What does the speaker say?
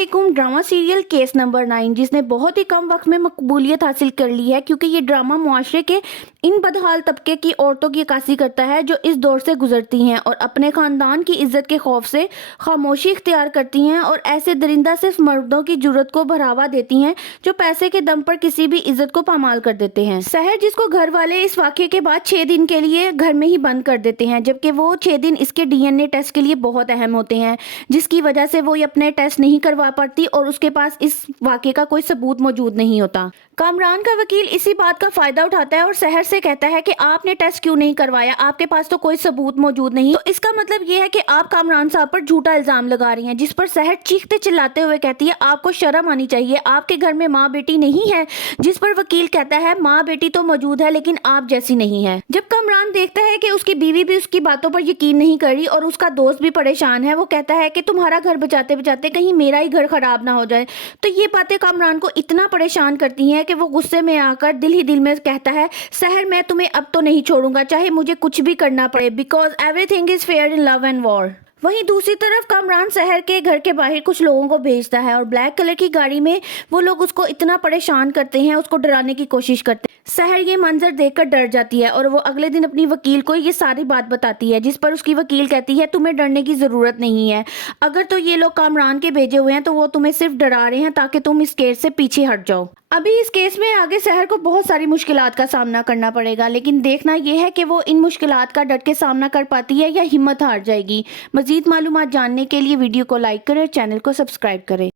Drama serial case number 9 जिसने बहुत ही कम वक्त में मकबूलियत हासिल कर ली है, क्योंकि ये ड्रामा मुआशरे के इन बदहाल तबके की औरतों की अक्कासी करता है जो इस दौर से गुजरती हैं और अपने खानदान की इज्जत के खौफ से खामोशी इख्तियार करती हैं और ऐसे दरिंदा सिर्फ मर्दों की जुर्रत को बढ़ावा देती हैं जो पैसे के दम पर किसी भी इज्जत को पामाल कर देते हैं। सहर, जिसको घर वाले इस वाक़े के बाद 6 दिन के लिए घर में ही बंद कर देते हैं, जबकि वो 6 दिन इसके DNA टेस्ट के लिए बहुत अहम होते हैं, जिसकी वजह से वो ये अपने टेस्ट नहीं करवा पाती और उसके पास इस वाक़े का कोई सबूत मौजूद नहीं होता। कामरान का वकील इसी बात का फायदा उठाता है और सहर से कहता है कि आपने टेस्ट क्यों नहीं करवाया, आपके पास तो कोई सबूत मौजूद नहीं। तो इसका मतलब ये है कि आप कामरान साहब पर झूठा इल्जाम लगा रही हैं, जिस पर सहर चीखते चिल्लाते हुए कहती है आपको शर्म आनी चाहिए, आपके घर में माँ बेटी नहीं है। जिस पर वकील कहता है माँ बेटी तो मौजूद है लेकिन आप जैसी नहीं है। जब कामरान देखता है कि उसकी बीवी भी उसकी बातों पर यकीन नहीं कर रही और उसका दोस्त भी परेशान है, वो कहता है कि तुम्हारा घर बचाते बचाते कहीं मेरा ही घर खराब ना हो जाए। तो ये बातें कामरान को इतना परेशान करती हैं कि वो गुस्से में आकर दिल ही दिल में कहता है सहर, मैं तुम्हें अब तो नहीं छोड़ूंगा, चाहे मुझे कुछ भी करना पड़े, because everything is fair in love and war. वहीं दूसरी तरफ कामरान सहर के घर के बाहर कुछ लोगों को भेजता है और ब्लैक कलर की गाड़ी में वो लोग उसको इतना परेशान करते हैं, उसको डराने की कोशिश करते हैं। सहर ये मंजर देखकर डर जाती है और वो अगले दिन अपनी वकील को ये सारी बात बताती है, जिस पर उसकी वकील कहती है तुम्हें डरने की ज़रूरत नहीं है, अगर तो ये लोग कामरान के भेजे हुए हैं तो वो तुम्हें सिर्फ डरा रहे हैं ताकि तुम इस केस से पीछे हट जाओ। अभी इस केस में आगे सहर को बहुत सारी मुश्किलात का सामना करना पड़ेगा, लेकिन देखना यह है कि वो इन मुश्किलात का डट के सामना कर पाती है या हिम्मत हार जाएगी। मजीद मालूमात जानने के लिए वीडियो को लाइक करें और चैनल को सब्सक्राइब करें।